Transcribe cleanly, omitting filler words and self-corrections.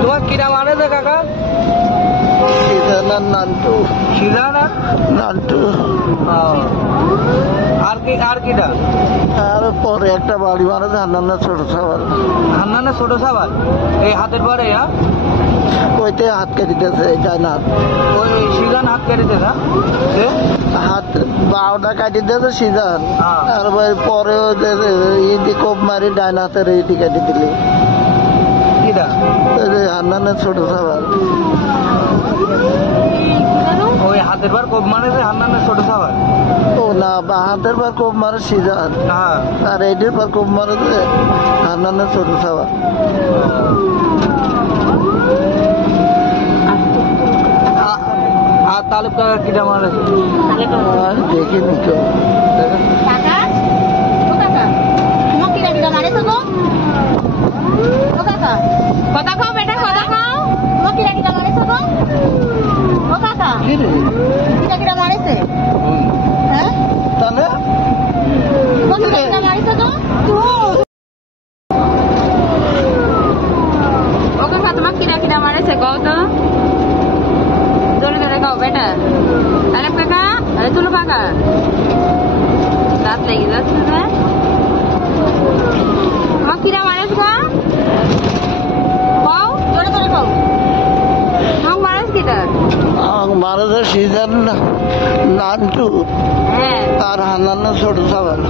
তোমার কিরা মানে যে কাকা? নান্টু। সিজান আর নান্টু। আর কিটা? আর পরে একটা বাড়ি মানে হান্নানা ছোট সাবার। হান্নানা ছোট সাবার এই হাতের পরে? ওইতে হাত কাটিতেছে, ডাইন হাত। ওই সিজান হাত কেটেছে না? হাত বারোটা কাটিতেছে সিজান। আর পরে ইদি কোপ মারি ডাইন হাতের ইদি কাটি দিলি। কিটা? হান্নানা ছোট সাবার। ওই হাতের বার কোপ মারেছে হান্নানা ছোট সাবার? ও না, বা হাতের বার কোপ মারে সিজান। আর এইটির পর কোপ মারেছে হান্নানা ছোট সাবার। আর তালেব কাকা কিটা মারেছে? দেখিনি কেউ। কথা খাও বেটা, কথা খাও। তোমার কিরা কিরা মারেছে গো? ও কাকা কিরা কিরা মারেছে? হ্যাঁ তাহলে তোমার কিরা কিরা মারেছে গো? ও কাকা তোমার কিরা কিরা মারেছে কও তো? জোরে জোরে খাও বেটা। আরে কাকা, আরে তুলো কাকা, রাত লেগে যাচ্ছে না? তোমার কিরা মারেছে গো? কও জোরে জোরে খাও। তোমার মারেছে কিটা? মারেছে সিজান নান্টু। হ্যাঁ আর হান্নানা ছোট সাবার।